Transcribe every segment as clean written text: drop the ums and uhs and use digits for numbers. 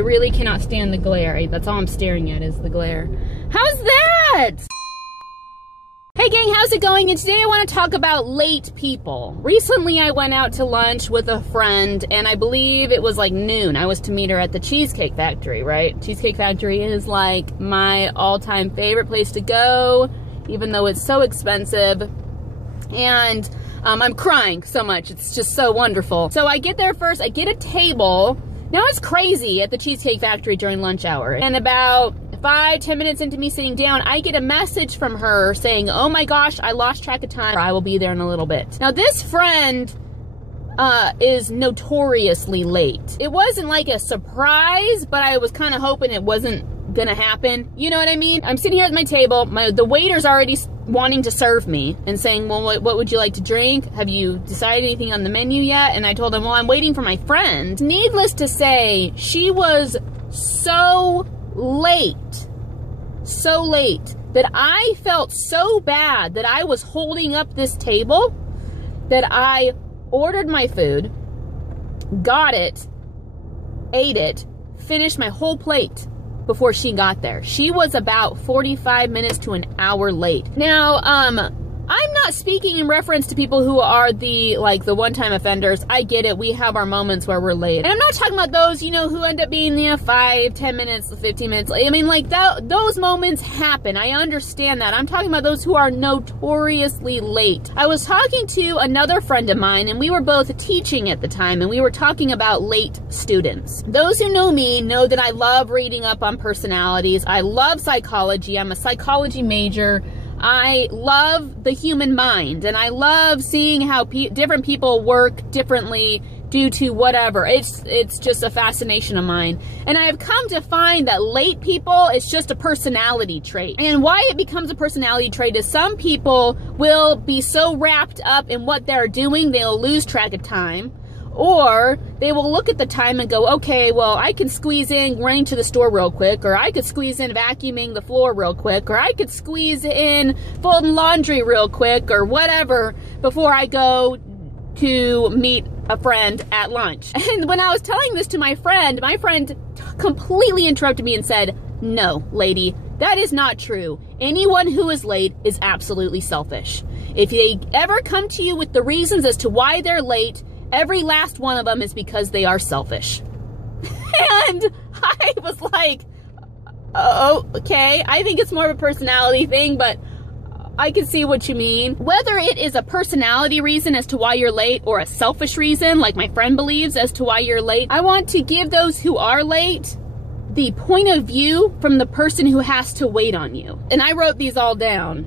really cannot stand the glare. That's all I'm staring at is the glare. How's that? Hey gang, how's it going? And today I want to talk about late people. Recently I went out to lunch with a friend, and I believe it was like noon. I was to meet her at the Cheesecake Factory, right? Cheesecake Factory is like my all-time favorite place to go, even though it's so expensive. And I'm crying so much. It's just so wonderful. So I get there first, I get a table. Now it's crazy at the Cheesecake Factory during lunch hour. And about 5-10 minutes into me sitting down, I get a message from her saying, oh my gosh, I lost track of time. I will be there in a little bit. Now this friend is notoriously late. It wasn't like a surprise, but I was kind of hoping it wasn't gonna happen. You know what I mean? I'm sitting here at my table. The waiter's already wanting to serve me and saying, well, what would you like to drink? Have you decided anything on the menu yet? And I told him, well, I'm waiting for my friend. Needless to say, she was so late that I felt so bad that I was holding up this table that I ordered my food, got it, ate it, finished my whole plate before she got there. She was about 45 minutes to an hour late. Now, I'm not speaking in reference to people who are the one-time offenders. I get it. We have our moments where we're late. And I'm not talking about those, you know, who end up being, 5, 10 minutes, 15 minutes. I mean, like, those moments happen. I understand that. I'm talking about those who are notoriously late. I was talking to another friend of mine, and we were both teaching at the time, and we were talking about late students. Those who know me know that I love reading up on personalities. I love psychology. I'm a psychology major. I love the human mind, and I love seeing how different people work differently due to whatever. It's just a fascination of mine. And I have come to find that late people, it's just a personality trait. And why it becomes a personality trait is some people will be so wrapped up in what they're doing, they'll lose track of time. Or they will look at the time and go, okay, well, I can squeeze in running to the store real quick, or I could squeeze in vacuuming the floor real quick, or I could squeeze in folding laundry real quick, or whatever, before I go to meet a friend at lunch. And when I was telling this to my friend completely interrupted me and said, no, lady, that is not true. Anyone who is late is absolutely selfish. If they ever come to you with the reasons as to why they're late, every last one of them is because they are selfish. And I was like, oh, okay. I think it's more of a personality thing, but I can see what you mean. Whether it is a personality reason as to why you're late or a selfish reason, like my friend believes, as to why you're late, I want to give those who are late the point of view from the person who has to wait on you. And I wrote these all down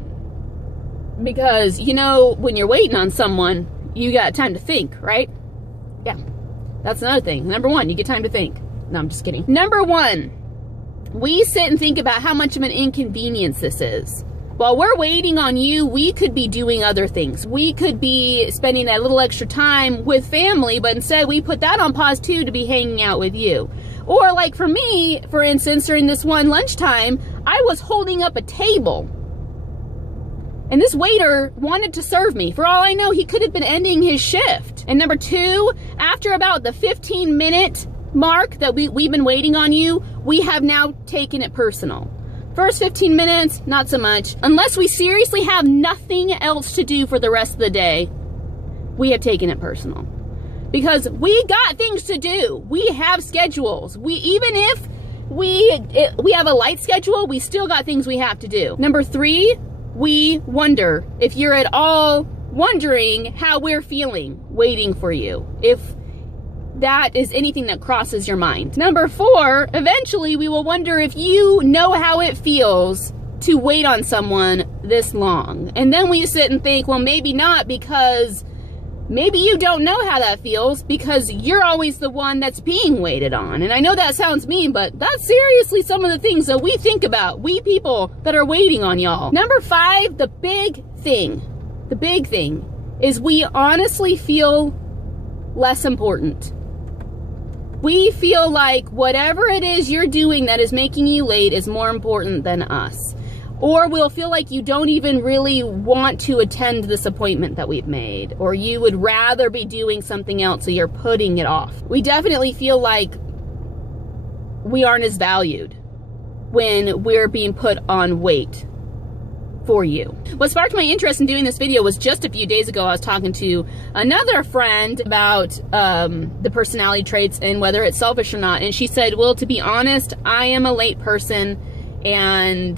because, you know, when you're waiting on someone, you got time to think, right? Yeah, that's another thing. Number one, you get time to think. No, I'm just kidding. Number one, we sit and think about how much of an inconvenience this is. While we're waiting on you, we could be doing other things. We could be spending that little extra time with family, but instead we put that on pause too to be hanging out with you. Or like for me, for instance, during this one lunchtime, I was holding up a table. And this waiter wanted to serve me. For all I know, he could have been ending his shift. And number two, after about the 15-minute mark that we've been waiting on you, we have now taken it personal. First 15 minutes, not so much. Unless we seriously have nothing else to do for the rest of the day, we have taken it personal. Because we got things to do. We have schedules. Even if we have a light schedule, we still got things we have to do. Number three, we wonder if you're at all wondering how we're feeling waiting for you, if that is anything that crosses your mind. Number four, eventually we will wonder if you know how it feels to wait on someone this long. And then we sit and think, well, maybe not, because maybe you don't know how that feels because you're always the one that's being waited on. And I know that sounds mean, but that's seriously some of the things that we think about, we people that are waiting on y'all. Number five, the big thing is we honestly feel less important. We feel like whatever it is you're doing that is making you late is more important than us. Or we'll feel like you don't even really want to attend this appointment that we've made. Or you would rather be doing something else, so you're putting it off. We definitely feel like we aren't as valued when we're being put on weight for you. What sparked my interest in doing this video was just a few days ago, I was talking to another friend about the personality traits and whether it's selfish or not. And she said, well, to be honest, I am a late person and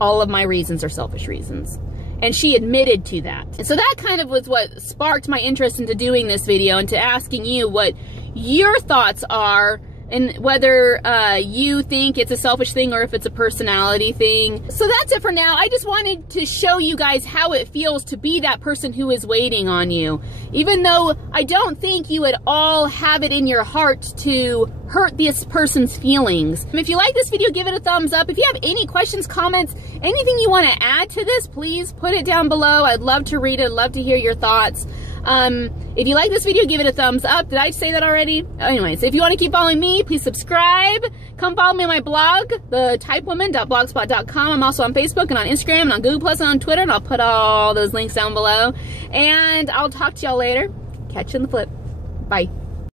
all of my reasons are selfish reasons. And she admitted to that. And so that kind of was what sparked my interest into doing this video and to asking you what your thoughts are and whether you think it's a selfish thing or if it's a personality thing. So that's it for now. I just wanted to show you guys how it feels to be that person who is waiting on you. Even though I don't think you at all have it in your heart to hurt this person's feelings. If you like this video, give it a thumbs up. If you have any questions, comments, anything you want to add to this, please put it down below. I'd love to read it. I'd love to hear your thoughts. If you like this video, give it a thumbs up. Did I say that already? Anyways, if you want to keep following me, please subscribe. Come follow me on my blog, thetypewoman.blogspot.com. I'm also on Facebook and on Instagram and on Google Plus and on Twitter, and I'll put all those links down below. And I'll talk to y'all later. Catch you in the flip. Bye.